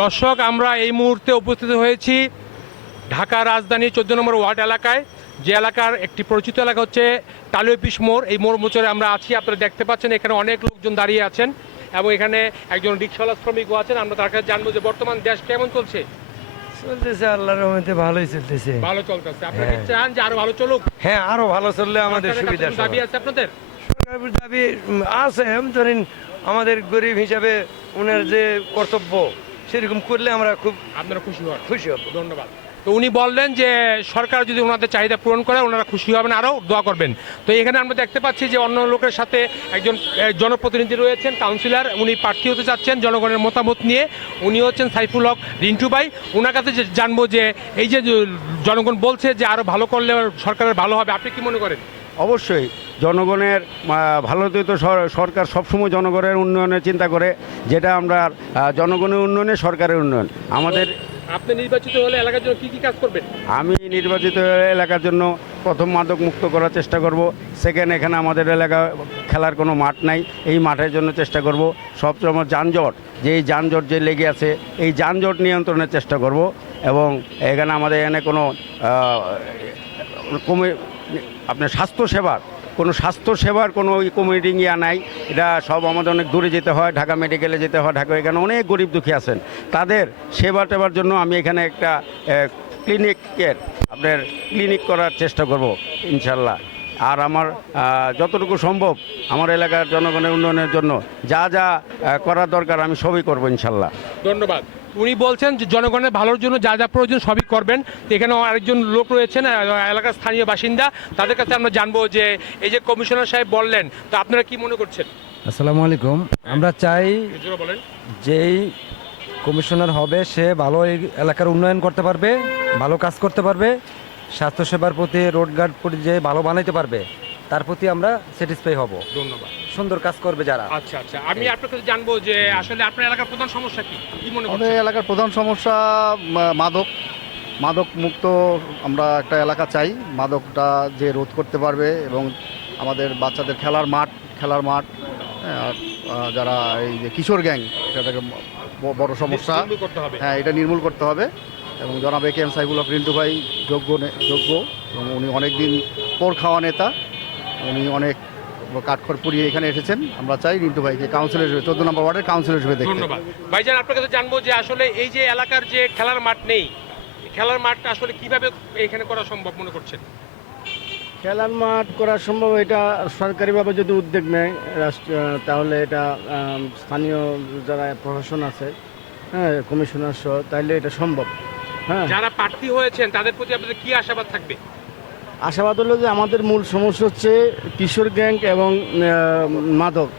দর্শক, আমরা এই মুহূর্তে উপস্থিত হয়েছি ঢাকা রাজধানী 14 নম্বর ওয়ার্ড এলাকায়, যে এলাকার একটি পরিচিত এলাকা হচ্ছে টালি অফিস মোড়। এই মোড় মোচরে আমরা আছি, আপনারা দেখতে পাচ্ছেন এখানে অনেক লোকজন দাঁড়িয়ে আছেন এবং এখানে একজন রিক্সাওয়ালা শ্রমিকও আছেন। আমরা তার কাছে জানবো যে বর্তমান দেশ কেমন চলছে। চলতেছে, আল্লাহর রহমতে ভালোই চলতেছে। ভালো চলতেছে। আপনারা কি চান যে আরো ভালো চলুক? হ্যাঁ, আরো ভালো চললে আমাদের সুবিধা। দাবি আছে আপনাদের? সরকারের দাবি আছে, ধরেন আমাদের গরিব হিসাবে ওনার যে কর্তব্য সেরকম করলে আমরা খুব আপনারা খুশি হব। হব। ধন্যবাদ। তো উনি বললেন যে সরকার যদি ওনাদের চাহিদা পূরণ করে ওনারা খুশি হবেন, আরও দোয়া করবেন। তো এখানে আমরা দেখতে পাচ্ছি যে অন্য লোকের সাথে একজন জনপ্রতিনিধি রয়েছেন, কাউন্সিলর। উনি প্রার্থী হতে চাচ্ছেন জনগণের মতামত নিয়ে। উনি হচ্ছেন সাইফুল হক রিন্টু ভাই। ওনার কাছে জানবো যে এই যে জনগণ বলছে যে আরও ভালো করলে সরকারের ভালো হবে, আপনি কি মনে করেন? অবশ্যই জনগণের ভালোতে তো সরকার সবসময় জনগণের উন্নয়নের চিন্তা করে, যেটা আমরা জনগণের উন্নয়নে সরকারের উন্নয়ন আমাদের। আপনি নির্বাচিত হলে এলাকার জন্য কি কি কাজ করবেন? আমি নির্বাচিত এলাকার জন্য প্রথম মাদক মুক্ত করার চেষ্টা করব। সেকেন্ড, এখানে আমাদের এলাকা খেলার কোনো মাঠ নাই, এই মাঠের জন্য চেষ্টা করব। সবসময় যানজট, যে এই যানজট যে লেগে আছে, এই যানজট নিয়ন্ত্রণের চেষ্টা করব। এবং এখানে আমাদের এখানে কোনো আপনার স্বাস্থ্যসেবার কোনো কমিউনিটি ইয়া নাই। এটা সব আমাদের অনেক দূরে যেতে হয়, ঢাকা মেডিকেলে যেতে হয়। ঢাকা এখানে অনেক গরিব দুঃখী আছেন, তাদের সেবা টেবার জন্য আমি এখানে একটা ক্লিনিক করার চেষ্টা করব ইনশাল্লাহ। আর আমার যতটুকু সম্ভব আমার এলাকার জনগণের উন্নয়নের জন্য যা যা করার দরকার আমি সবই করব ইনশাল্লাহ। ধন্যবাদ। উনি বলছেন যে জনগণের ভালোর জন্য যা যা প্রয়োজন সবই করবেন। এখানে আরেকজন লোক রয়েছেন এলাকার স্থানীয় বাসিন্দা, তাদের কাছে আমরা জানবো যে এই যে কমিশনার সাহেব বললেন, তো আপনারা কি মনে করছেন? আসসালামু আলাইকুম। আমরা চাই বলেন। যেই কমিশনার হবে সে ভালো এই এলাকার উন্নয়ন করতে পারবে, ভালো কাজ করতে পারবে, স্বাস্থ্যসেবার প্রতি রোডঘাট যে ভালো বানাইতে পারবে, তার প্রতি আমরা স্যাটিসফাই হব। ধন্যবাদ। সুন্দর কাজ করবে যারা। আচ্ছা আচ্ছা, আমি আপনার কাছে জানবো যে আসলে আপনার এলাকার প্রধান সমস্যা কি মনে আমাদের করছেন? এলাকার প্রধান সমস্যা মাদক মুক্ত আমরা একটা এলাকা চাই, মাদকটা যে রোধ করতে পারবে এবং আমাদের বাচ্চাদের খেলার মাঠ আর যারা এই যে কিশোর গ্যাং, এটাকে বড় সমস্যা। হ্যাঁ, এটা নির্মূল করতে হবে এবং জনাব AKM সাইফুল হক রিন্টু ভাই যোগ্য এবং উনি অনেক দিন পর খাওয়া নেতা, উনি অনেক কাঠখড় পুড়িয়ে এখানে এসেছেন। আমরা চাই রিন্টু ভাইকে কাউন্সিলর হিসেবে 14 নম্বর ওয়ার্ডের কাউন্সিলর হিসেবে দেখতে। ধন্যবাদ ভাইজান। আপনার কাছে জানবো যে আসলে এই যে এলাকার যে খেলার মাঠ নেই, খেলার মাঠটা আসলে কিভাবে এখানে করা সম্ভব মনে করছেন? খেলার মাঠ করা সম্ভব, এটা সরকারিভাবে যদি উদ্যোগ নেয় তাহলে এটা স্থানীয় যারা প্রশাসন আছে, হ্যাঁ, কমিশনার সহ, তাহলে এটা সম্ভব। হ্যাঁ, যারা প্রার্থী হয়েছেন তাদের প্রতি আপনাদের কি আশাবাদ থাকবে? আশাবাদ হলো যে আমাদের মূল সমস্যা হচ্ছে কিশোর গ্যাং এবং মাদক।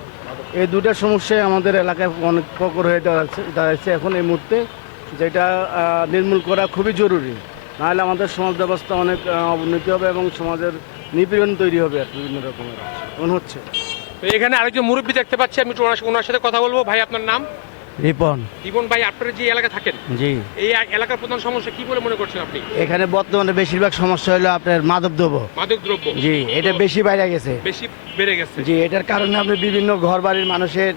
এই দুটা সমস্যায় আমাদের এলাকায় অনেক প্রকট হয়ে দাঁড়াচ্ছে এখন এই মুহূর্তে, যেটা নির্মূল করা খুবই জরুরি। নাহলে আমাদের সমাজ ব্যবস্থা অনেক অবনতি হবে এবং সমাজের নিপীড়ন তৈরি হবে বিভিন্ন রকমের মনে হচ্ছে। তো এখানে আরেকজন মুরব্বী দেখতে পাচ্ছি, আমি একটু ওনার সাথে কথা বলবো। ভাই, আপনার নাম? রিপন ভাই, আপনারা যে এলাকা থাকেন, জি, এই এলাকার প্রধান সমস্যা কি বলে মনে করছেন আপনি? এখানে বর্তমানে বেশিরভাগ সমস্যা হলো আপনার মাদক দ্রব্য। জি, এটা বেশি বেশি বেড়ে গেছে। জি, এটার কারণে আপনার বিভিন্ন ঘর বাড়ির মানুষের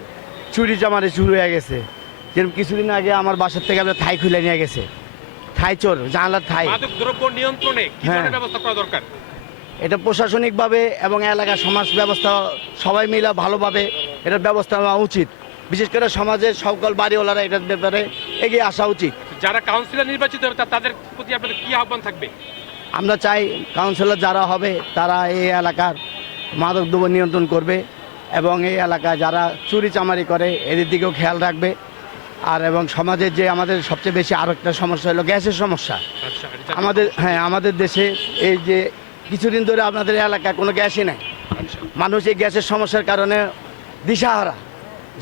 চুরি চামারি শুরু হয়ে গেছে। যেরকম কিছুদিন আগে আমার বাসার থেকে আপনার থাই খুলে নিয়ে গেছে, থাই চোর, জানলার থাই। মাদক দ্রব্য নিয়ন্ত্রণে কি ধরনের ব্যবস্থা করা দরকার? এটা প্রশাসনিকভাবে এবং এলাকার সমাজ ব্যবস্থা সবাই মিলে ভালোভাবে এটার ব্যবস্থা নেওয়া উচিত। বিশেষ করে সমাজের সকল বাড়িওয়ালারা এটার ব্যাপারে এগিয়ে আসা উচিত। যারা কাউন্সিলর নির্বাচিত হবে তাদের প্রতি আপনাদের কি আহ্বান থাকবে? আমরা চাই কাউন্সিলর যারা হবে তারা এই এলাকার মাদক দ্রব্য নিয়ন্ত্রণ করবে এবং এই এলাকায় যারা চুরি চামারি করে এদের দিকেও খেয়াল রাখবে। আর এবং সমাজের যে আমাদের সবচেয়ে বেশি আরও একটা সমস্যা হলো গ্যাসের সমস্যা। আমাদের দেশে এই যে কিছুদিন ধরে আপনাদের এলাকায় কোনো গ্যাসই নাই। মানুষ এই গ্যাসের সমস্যার কারণে দিশাহারা,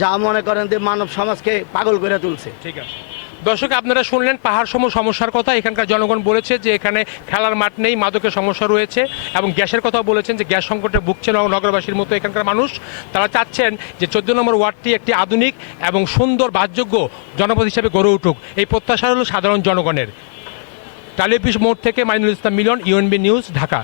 যা মনে করেন যে মানব সমাজকে পাগল করে তুলছে। ঠিক আছে দর্শক, আপনারা শুনলেন পাহাড় সম সমস্যার কথা। এখানকার জনগণ বলেছে যে এখানে খেলার মাঠ নেই, মাদকের সমস্যা রয়েছে এবং গ্যাসের কথাও বলেছেন যে গ্যাস সংকটে ভুগছে নগরবাসীর মতো এখানকার মানুষ। তারা চাচ্ছেন যে 14 নম্বর ওয়ার্ডটি একটি আধুনিক এবং সুন্দর বাসযোগ্য জনপদ হিসেবে গড়ে উঠুক। এই প্রত্যাশা হল সাধারণ জনগণের। টালি অফিস মোড় থেকে মাইনুল ইসলাম মিলন, UNB নিউজ, ঢাকা।